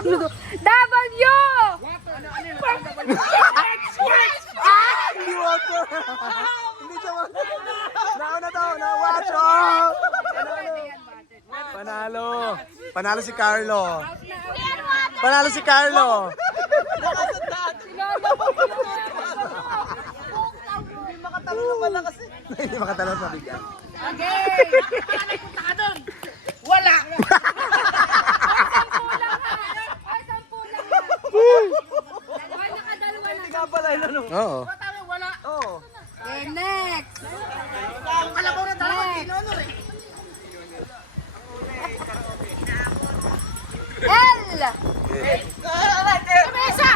W! Hindi water. Hindi siya water. Nauna to, na-watch out. Panalo. Panalo si Carlo. Panalo si Carlo. Hindi makatalo sa bigas. Okay! Wala! Oo. Okay, next! Kalabaw na dalawa, tinonor eh. L! Mesa!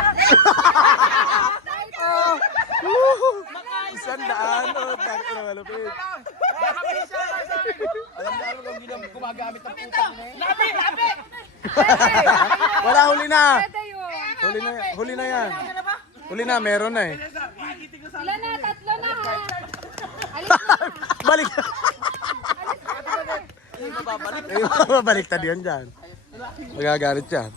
Isang daan. Takot na malupit. Alam na kung gumagamit ng putang na eh. Labi! Labi! Wala, huli na. Pwede yun. Huli na yan. Huli na, meron na eh. Ilan na? Tatlo na ha? Alis na. Balik. Alis na. Babaliktad yun dyan. Magagalit yan.